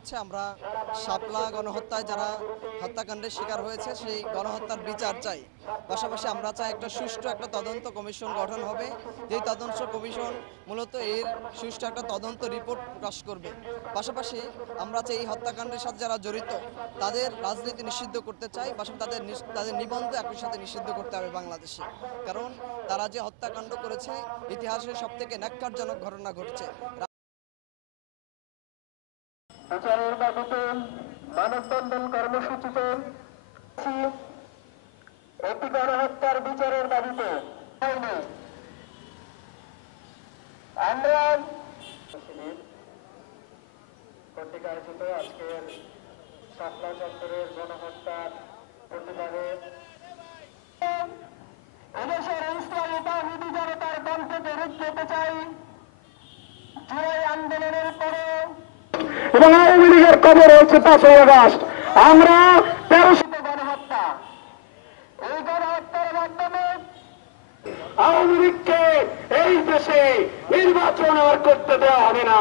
হচ্ছে আমরা শাপলা গণহত্যায় যারা হত্যাকাণ্ডের শিকার হয়েছে সেই গণহত্যার বিচার চাই। পাশাপাশি আমরা চাই একটা সুষ্ঠু একটা তদন্ত কমিশন গঠন হবে, যেই তদন্ত কমিশন মূলত এর সুষ্ঠু একটা তদন্ত রিপোর্ট প্রকাশ করবে। পাশাপাশি আমরা চাই এই হত্যাকাণ্ডের সাথে যারা জড়িত তাদের রাজনীতি নিষিদ্ধ করতে চাই, পাশাপাশি তাদের নিবন্ধ একই সাথে নিষিদ্ধ করতে হবে বাংলাদেশে। কারণ তারা যে হত্যাকাণ্ড করেছে ইতিহাসের সবথেকে ন্যাক্কারজনক ঘটনা ঘটেছে। বিচারের দাবিতে মানববন্ধন কর্মসূচিতে একটি গণহত্যার বিচারের দাবিতে হয়নি। আমরা কর্তৃক আয়োজিত আজকের শাপলা চত্বরের গণহত্যার প্রতিবাদে এদেশের ইসলামী তাওহীদি জনতার কণ্ঠকে রুদ্ধ করতে চাই। জুলাই আন্দোলনের পরে এবং আওয়ামী লীগের খবর হচ্ছে 5ই আগস্ট। আমরা 1300 গণহত্যা, এই গণহত্যার মাধ্যমে আওয়ামী লীগকে এই দেশে নির্বাচন আর করতে দেওয়া হবে না।